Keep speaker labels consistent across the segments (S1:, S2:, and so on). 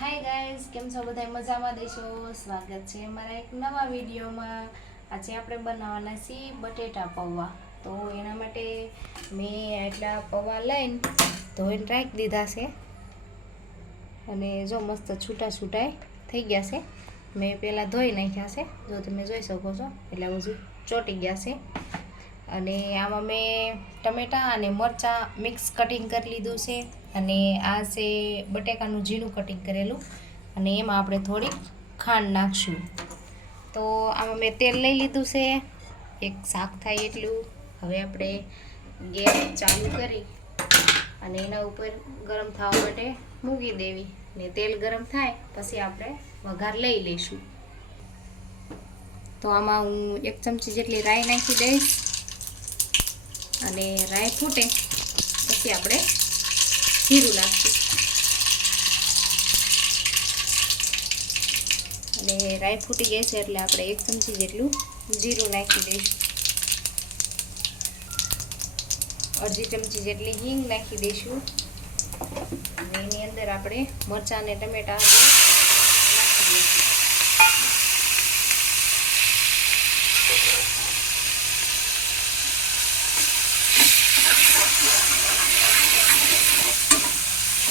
S1: Hi guys કેમ છો? બધા મજામાં દેશો? સ્વાગત છે અમારા એક નવા વિડીયોમાં. આજે આપણે બનાવવાના છીએ બટેટા પૌવા. તો એના માટે મેં એટલા પૌવા લઈને ધોઈને રાખી દીધા છે. અને જો મસ્ત છૂટા છૂટાય થઈ ગયા છે. મેં પહેલાં ધોઈ નાખ્યા છે. જો તમે જોઈ શકો છો, એટલે બધું ચોટી ગયા છે. અને આમાં મેં ટમેટાં અને મરચાં મિક્સ કટિંગ કરી લીધું છે. અને આ છે બટેકાનું ઝીણું કટિંગ કરેલું. અને એમાં આપણે થોડીક ખાંડ નાખશું. તો આમાં મેં તેલ લઈ લીધું છે. એક શાક થાય એટલું. હવે આપણે ગેસ ચાલુ કરી અને એના ઉપર ગરમ થવા માટે મૂકી દેવી. ને તેલ ગરમ થાય પછી આપણે વઘાર લઈ લઈશું. તો આમાં હું એક ચમચી જેટલી રાઈ નાખી દઈશ. અને રાઈ ફૂટે પછી આપણે જીરું નાખીશું. અને રાઈ ફૂટી ગઈ છે એટલે આપણે એક ચમચી જેટલું જીરું નાખી દઈશું. અડધી ચમચી જેટલી હિંગ નાખી દઈશું. એની અંદર આપણે મરચાં અને ટમેટાં નાખી દઈશું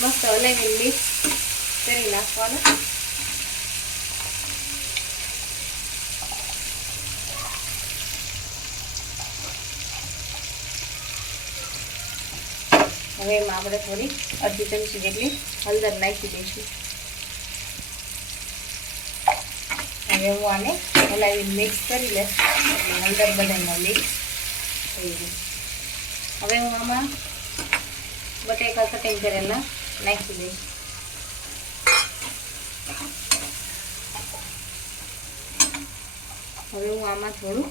S1: મસ્ત હલાવીને મિક્સ કરી નાખવાનું. હવે એમાં આપણે થોડી અડધી ચમચી જેટલી હળદર નાખી દઈશું. હવે હું આને હલાવી મિક્સ કરી લઈશ. હળદર બધામાં મિક્સ થઈ હવે હું આમાં બટેકા કટિંગ કરેલા નાખી દઈશ હવે હું આમાં થોડું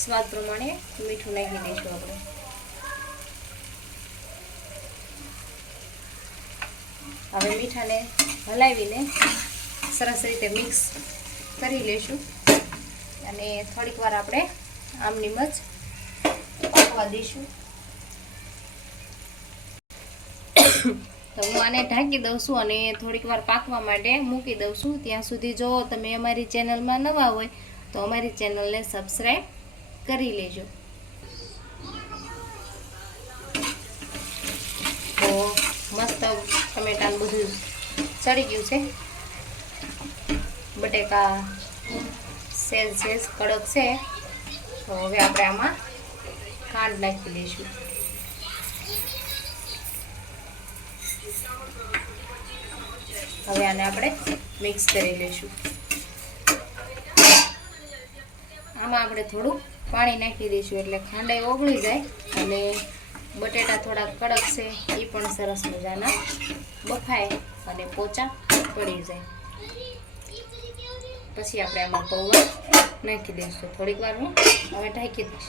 S1: સ્વાદ પ્રમાણે મીઠું નાખી દઈશું આપણે. હવે મીઠાને હલાવીને સરસ રીતે મિક્સ કરી લઈશું. અને થોડીક વાર આપણે આમની મચ પાકવા દઈશું. તો હું આને ઢાંકી દઉં છું અને થોડીક વાર પાકવા માટે મૂકી દઉં છું. ત્યાં સુધી જો તમે અમારી ચેનલમાં નવા હોય તો અમારી ચેનલને સબસ્ક્રાઈબ કરી લેજો. તો મસ્ત ટમેટાનું બધું ચડી ગયું છે. બટેકા સેજ સેજ કડક છે. તો હવે આપણે આમાં ખાંડ નાખી દઈશું હવે આને આપણે મિક્સ કરી લઈશું. આમાં આપણે થોડું પાણી નાખી દઈશું એટલે ખાંડાઈ ઓગળી જાય અને બટેટા થોડા કડક છે, એ પણ સરસ મજાના બફાય અને પોચા પડી જાય. પછી આપણે આમાં પૌવા નાખી દઈશું. થોડીક વાર હું હવે ઢાંકી દઈશ.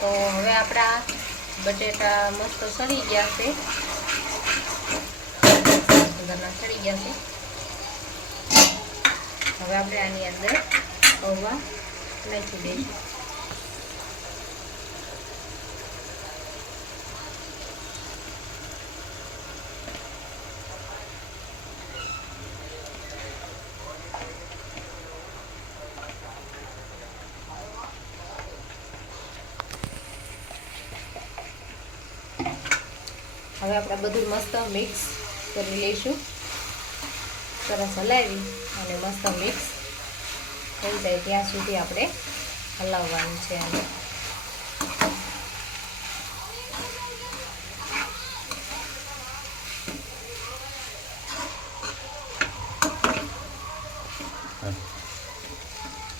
S1: તો હવે આપણા બટેટા મસ્ત સડી ગયા છે. સુંદરના સડી ગયા છે. હવે આપણે આની અંદર પૌવા નાખી દઈશું. હવે આપણે બધું મસ્ત મિક્સ કરી લઈશું. સરસ હલાવી અને મસ્ત મિક્સ થઈ જાય ત્યાં સુધી આપણે હલાવવાનું છે આને.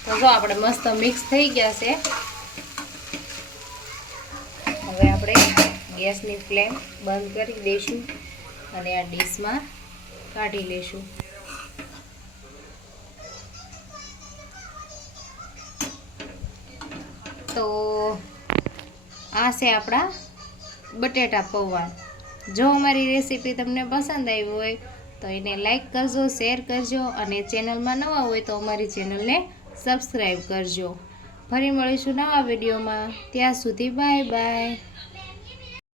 S1: તો જો આપણે મસ્ત મિક્સ થઈ ગયા છે. ગેસની ફ્લેમ બંધ કરી દઈશું અને આ ડીશમાં કાઢી લઈશું. તો આ છે આપણા બટેટા પૌવા. જો અમારી રેસીપી તમને પસંદ આવી હોય તો એને લાઈક કરજો, શેર કરજો અને ચેનલમાં નવા હોય તો અમારી ચેનલને સબસ્ક્રાઈબ કરજો. ફરી મળીશું નવા વિડીયોમાં. ત્યાં સુધી બાય બાય.